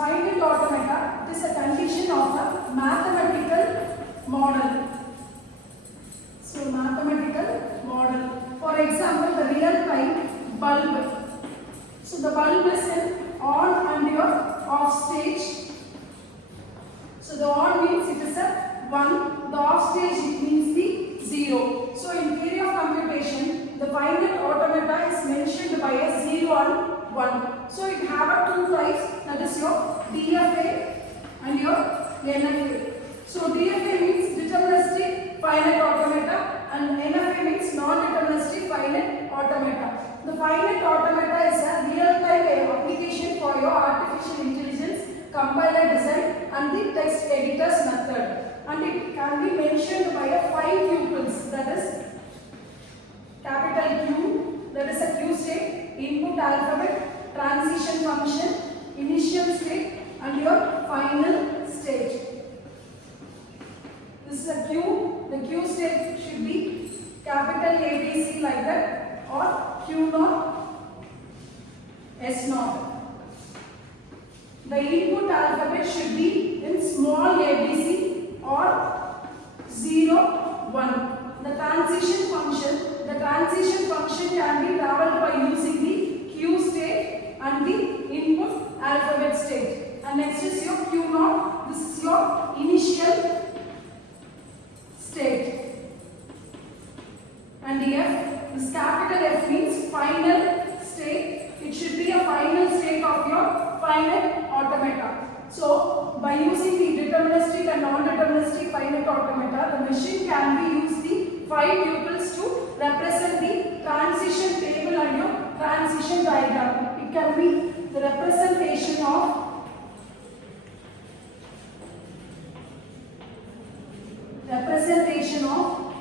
finite automata, it is a condition of a mathematical model. So mathematical model. For example, the real time bulb. So the bulb is in on and your off stage. So the on means it is a 1, the off stage it means the 0. So in theory of computation, the finite automata is mentioned by a 0 and 1. So it have a two types, that is your DFA and your NFA. So DFA means deterministic finite automata and NFA means non-deterministic finite automata. The finite automata is a real-time application for your artificial intelligence, compiler design and the text editor's method. And it can be mentioned by a 5 tuples, that is capital Q, that is a Q state, input alphabet, transition function, initial state and your final state. This is a Q, the Q state should be capital ABC like that or Q0, S0. The input alphabet should be in small ABC or 0, 1. The transition function can be traveled by using the Q state and the input alphabet state. And next is your Q0. This is your initial state. And F, this capital F means final state. It should be a final state of your finite automata. So by using the deterministic and non-deterministic finite automata, the machine can be used the 5 tuples to represent the transition table and your transition diagram. It can be the representation of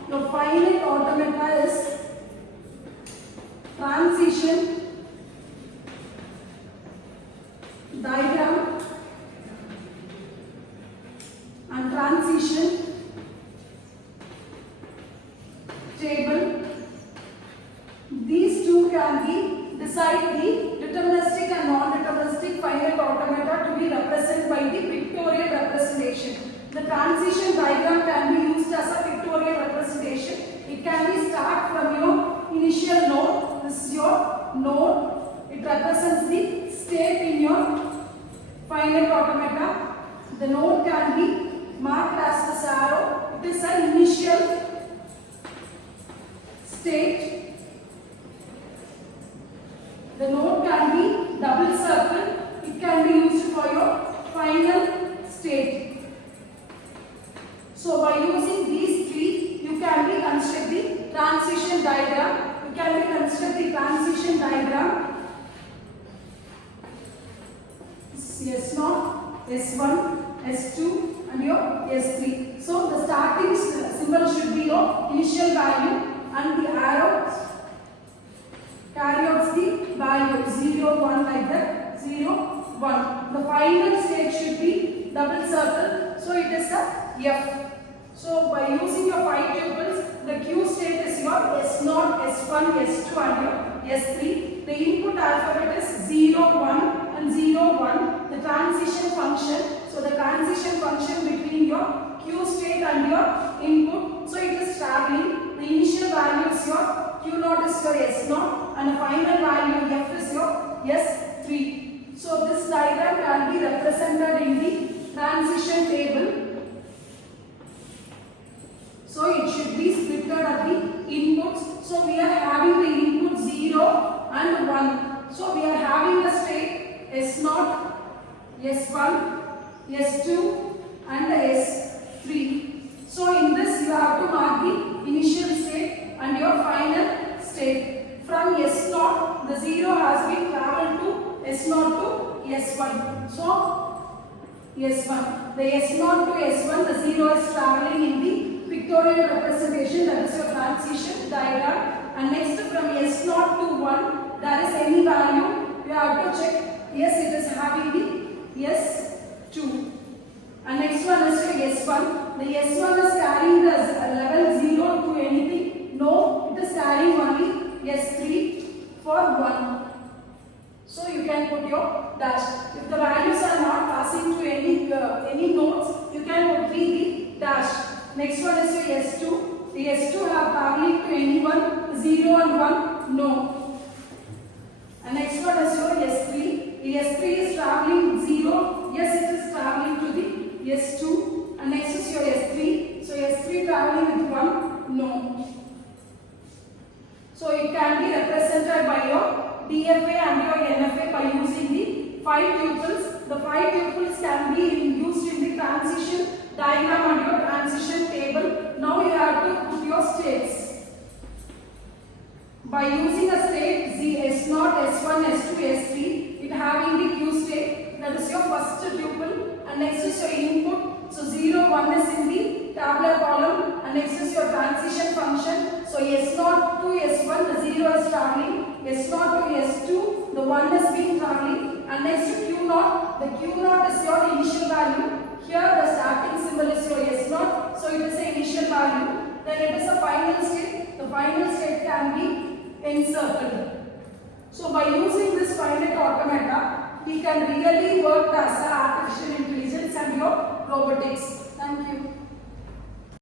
your finite automata is transition diagram and transition table. These two can be decide the deterministic and non-deterministic finite automata to be represented by the pictorial representation. The transition diagram can be used as a pictorial representation. It can be start from your initial node. This is your node. It represents the state in your finite automata. The node can be marked as this arrow. It is an initial state. The node can be double circle. It can be used for your final state. So by using these three, you can be construct the transition diagram. You can be construct the transition diagram. S0, S1, S2 and your S3. So the starting symbol should be your initial value and the arrow carry out the value 0, 1 like that, 0, 1. The final state should be double circle. So it is a F. So by using your 5 tuples, the Q state is your S0, S1, S2 and your S3. The input alphabet is 0, 1 and 0, 1. The transition function, so the transition function between your Q state and your input, so it is traveling. The initial value is your Q0 is your S0 and the final value F is your S3. So this diagram can be represented in the transition table. So it should be splitted at the inputs. So we are having the input 0 and 1. So we are having the state S0, S1, S2 and S3. So in this you have to mark the initial state and your final state. From S0, the 0 has been travelled to S0 to S1. So S1. The S0 to S1, the 0 is travelling in the pictorial representation, that is your transition diagram. And next from S0 to 1, there is any value, you have to check. Yes, it is having the S2. And next one is your S1. The S1 is carrying the level 0 to anything. No, it is carrying only S3 for 1. So you can put your dash. If the values are not S2. The S2 have traveling to anyone, 0 and 1, no. And next one is your S3. The S3 is traveling 0, yes it is traveling to the S2. And next is your S3. So S3 traveling with 1, no. So it can be represented by your DFA and your NFA by using the 5 tuples. The 5 tuples can be used in the transition diagram and your transition table. Now you have to put your states. By using a state S0, S1, S2, S3, it having the Q state, that is your first tuple, and next is your input. So 0, 1 is in the tabular column, and next is your transition function. So S0 to S1, the 0 is traveling, S0 to S2, the 1 is being traveling, and next to Q0, the Q0 is your initial value. Here the starting symbol is your S0, so it is the initial value. Then it is a final state. The final state can be encircled. So by using this finite automata, we can really work as an artificial intelligence and your robotics. Thank you.